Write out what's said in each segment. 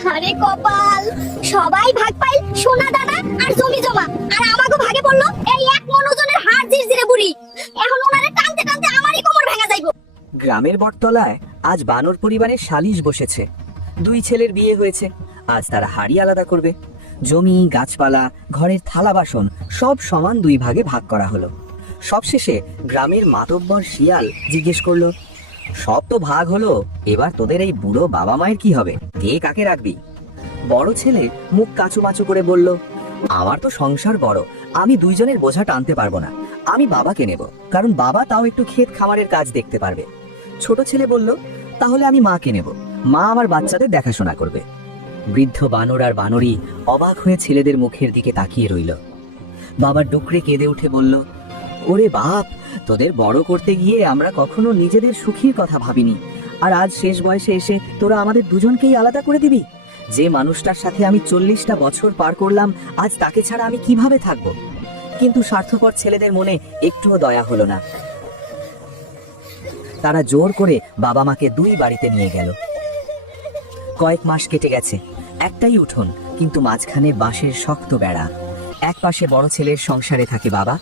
আহারে কপাল, সবাই ভাগ পাইল সোনা দানা আর জমি জমা, আর আমাকে ভাগে পড়লো এই এক মন ওজনের হাড় জিরজিরে বুড়ি। এখন ওনারে টানতে টানতে আমারই কোমর ভাঙা যাইবো। গ্রামের বটতলায় আজ বানর পরিবারের সালিশ বসেছে। দুই ছেলের বিয়ে হয়েছে, আজ তারা হাড়ি আলাদা করবে। জমি, গাছপালা, ঘরের থালা বাসন সব সমান দুই ভাগে ভাগ করা হলো। সবশেষে গ্রামের মাতব্বর শিয়াল জিজ্ঞেস করলো, সব তো ভাগ হলো, এবার তোদের এই বুড়ো বাবা মায়ের কি হবে? কে কাকে রাখবি? বড় ছেলে মুখ কাচুমাচু করে বলল, আমার তো সংসার বড়, আমি দুইজনের বোঝা টানতে পারবো না, আমি বাবাকে নেব, কারণ বাবা তাও একটু ক্ষেত খামারের কাজ দেখতে পারবে। ছোট ছেলে বলল, তাহলে আমি মাকে নেব, মা আমার বাচ্চাদের দেখাশোনা করবে। বৃদ্ধ বানর আর বানরী অবাক হয়ে ছেলেদের মুখের দিকে তাকিয়ে রইল। বাবা ডুকরে কেঁদে উঠে বলল, ওরে বাপ, তোদের বড় করতে গিয়ে আমরা কখনো নিজেদের সুখীর কথা ভাবিনি, আর আজ শেষ বয়সে এসে তোরা আমাদের দুজনকেই আলাদা করে দিবি। যে মানুষটার সাথে আমি 40টা বছর পার করলাম, আজ তাকে ছাড়া আমি কিভাবে থাকব? কিন্তু স্বার্থপর ছেলেদের মনে একটুও দয়া হলো না। তারা জোর করে বাবা মাকে দুই বাড়িতে নিয়ে গেল। কয়েক মাস কেটে গেছে, একটাই উঠোন, কিন্তু মাঝখানে বাঁশের শক্ত বেড়া। এক পাশে বড় ছেলের সংসারে থাকে বাবা,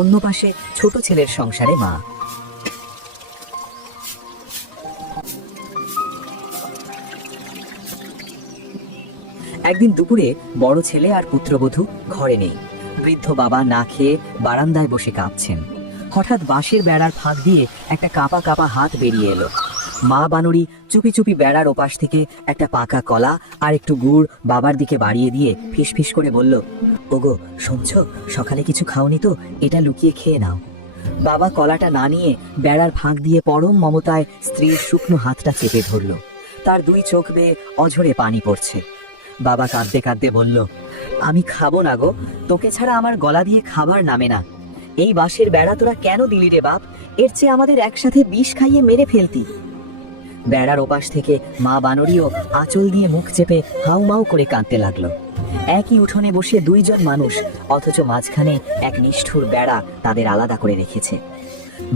অন্য পাশে ছোট ছেলের সংসারে মা। একদিন দুপুরে বড় ছেলে আর পুত্রবধূ ঘরে নেই। বৃদ্ধ বাবা না খেয়ে বারান্দায় বসে কাঁপছেন। হঠাৎ বাঁশের বেড়ার ফাঁক দিয়ে একটা কাঁপা কাঁপা হাত বেরিয়ে এলো। মা বানরী চুপি চুপি বেড়ার ওপাশ থেকে একটা পাকা কলা আর একটু গুড় বাবার দিকে বাড়িয়ে দিয়ে ফিসফিস করে বলল, ওগো শুনছো, সকালে কিছু খাওনি তো, এটা লুকিয়ে খেয়ে নাও। বাবা কলাটা না নিয়ে বেড়ার ফাঁক দিয়ে পরম মমতায় স্ত্রীর শুকনো হাতটা চেপে ধরল। তার দুই চোখ বেয়ে অঝরে পানি পড়ছে। বাবা কাঁদতে কাঁদতে বলল, আমি খাবো না গো, তোকে ছাড়া আমার গলা দিয়ে খাবার নামে না। এই বাঁশের বেড়া তোরা কেন দিলি রে বাপ? এর চেয়ে আমাদের একসাথে বিষ খাইয়ে মেরে ফেলতি। বেড়ার ওপাশ থেকে মা বানরীও আঁচল দিয়ে মুখ চেপে হাউমাউ করে কাঁদতে লাগলো। একই উঠোনে বসে দুইজন মানুষ, অথচ মাঝখানে এক নিষ্ঠুর বেড়া তাদের আলাদা করে রেখেছে।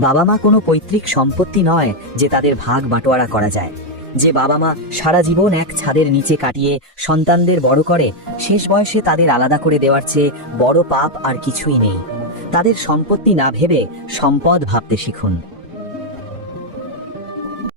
বাবা মা কোনো পৈতৃক সম্পত্তি নয় যে তাদের ভাগ বাটোয়ারা করা যায়। যে বাবা মা সারা জীবন এক ছাদের নিচে কাটিয়ে সন্তানদের বড় করে, শেষ বয়সে তাদের আলাদা করে দেওয়ার চেয়ে বড় পাপ আর কিছুই নেই। তাদের সম্পত্তি না ভেবে সম্পদ ভাবতে শিখুন।